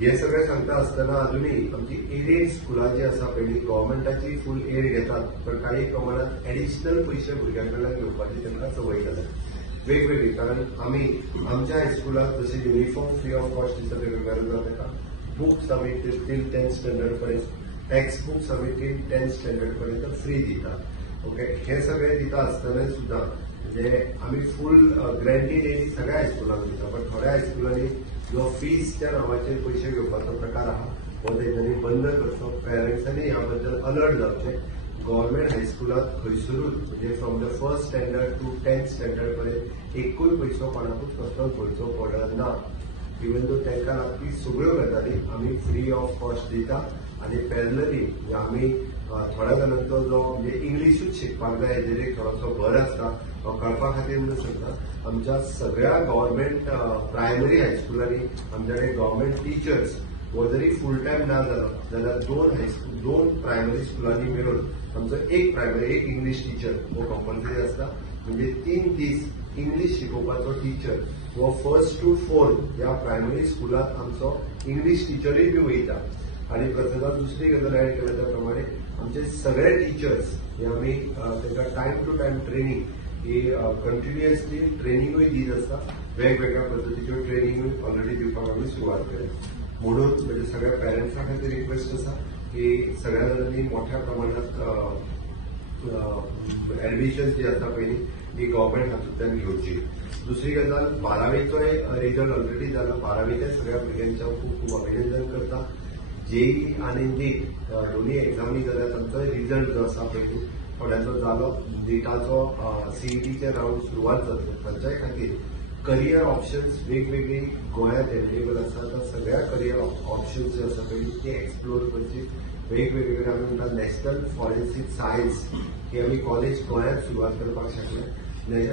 हे सगळें सांगता आसतना अजूनही आमची एडेड स्कुलां जी आसा पयली गव्हर्मेंटाची फुल एड घेतात, पण काही प्रमाणात एडिशनल पयशे भुरग्यांकडल्यान घेवपाची तांकां संवय जाल्या वेगवेगळी. कारण आमी आमच्या हायस्कुलांत जशें युनिफॉर्म फ्री ऑफ कॉस्ट दिता वेगवेगळ्या ताका बुक्स आमी टील 10th स्टँडर्ड पर्यंत टेक्स्ट बुक्स आमी टील 10th स्टँडर्ड पर्यंत फ्री दिता. ओके, हे सगळें दिता आसतना सुद्दां म्हणजे आमी फुल ग्रँटीड एडी सगळ्या हायस्कुलांक दिता, पण थोड्या हायस्कुलांनी जो फीजच्या नांवाचेर पयशे घेवपाचो प्रकार आहा हो तेंच्यांनी बंद करचो. पॅरंट्सांनी ह्या बद्दल अलर्ट जावचें. गव्हर्मेंट हायस्कुलांत खंयसरूच म्हणजे from the 1st standard to 10th standard पर्यंत एकूय पयसो कोणाकूच कसलोच भरचो पडना. इवन दो तांकां लागपी सगळ्यो गजाली आमी फ्री ऑफ कॉस्ट दिता. आनी पॅरलली आमी थोड्या जाणांचो जो म्हणजे इंग्लिशूच शिकपाक जाय हेजेर एक थोडोसो भर आसता कळपा खातीर म्हणून सांगता. आमच्या सगळ्या गव्हर्मेंट प्रायमरी हायस्कुलांनी आमच्या कडेन गव्हर्मेंट टिचर्स हो जरी फूल टायम ना जालो जाल्यार दोन प्रायमरी स्कुलांनी मेळून आमचो एक प्रायमरी एक इंग्लीश टीचर हो कंपल्सरी आसता. म्हणजे 3 दीस इंग्लीश शिकोवपाचो टीचर हो 1st to 4th ह्या प्रायमरी स्कुलांत आमचो इंग्लीश टीचरूय बी वयता. आणि प्रत्येकान दुसरी गजाल एड केल्या त्या प्रमाणे आमचे सगळे टीचर्स हे आमी तांकां टायम टू टायम ट्रेनिंग ही कंटिन्युअसली ट्रेनिंगूय दीत आसता. वेगवेगळ्या पद्दतीच्यो ट्रेनिंगूय ऑलरेडी दिवपाक आमी सुरवात केल्या. म्हणून म्हणजे सगळ्या पॅरंट्सां खातीर रिक्वेस्ट आसा की सगळ्या जाणांनी मोठ्या प्रमाणात एडमिशन जी आसा पयली ही गव्हर्मेंट हातूंतल्यान घेवची. दुसरी गजाल 12वीचोय रिजल्ट ऑलरेडी जाला. 12वीच्या सगळ्या भुरग्यांचें खूब खूब अभिनंदन करता. जेई आनी नीट दोन्ही एक्झामी जाल्यार तांचो रिजल्ट जो आसा पयली थोड्यांचो जालो. नीटाचो सीईटीचे राउंड सुरवात जातले. तांच्या खातीर करियर ऑप्शन्स वेगवेगळी गोंयांत एवेलेबल आसा. सगळ्या करियर ऑप्शन्स जे आसा पयली ते एक्सप्लोर करची. वेगवेगळे आमी म्हणटा नॅशनल फॉरेन्सीक सायन्स ही आमी कॉलेज गोंयांत सुरवात करपाक शकले.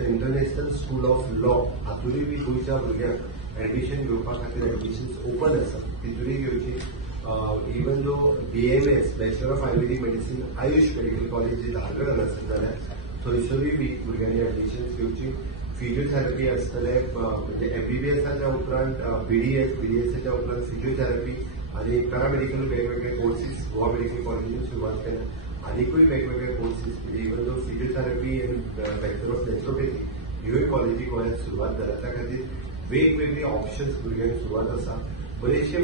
इंटरनॅशनल स्कूल ऑफ लॉ हातूंय बी गोंयच्या भुरग्यांक एडमिशन घेवपा खातीर एडमिशन्स ओपन आसा, तितूनय घेवची. Even though BMS bachelor of ayurvedic medicine AYUSH medical college जी धारगडान आसा जाल्यार थंयसरूय बी भुरग्यांनी एडमिशन्स घेवची. फिजिओथेरपी आसतले म्हणजे MBBSच्या उपरांत BDSच्या उपरांत फिजिओथेरपी आणि पॅरामेडिकल वेगवेगळे कोर्सीस गोवा मेडिकल कॉलेजीन सुरवात केल्या. आनीकूय वेगवेगळे कोर्सीस म्हणजे इवन दो फिजिओथेरपी आनी बॅचलर ऑफ नॅचरोपॅथी ह्योय कॉलेजी गोंयांत सुरवात जाल्या. त्या खातीर वेगवेगळे ऑप्शन्स भुरग्यांक सुरवात आसा. बरेचशे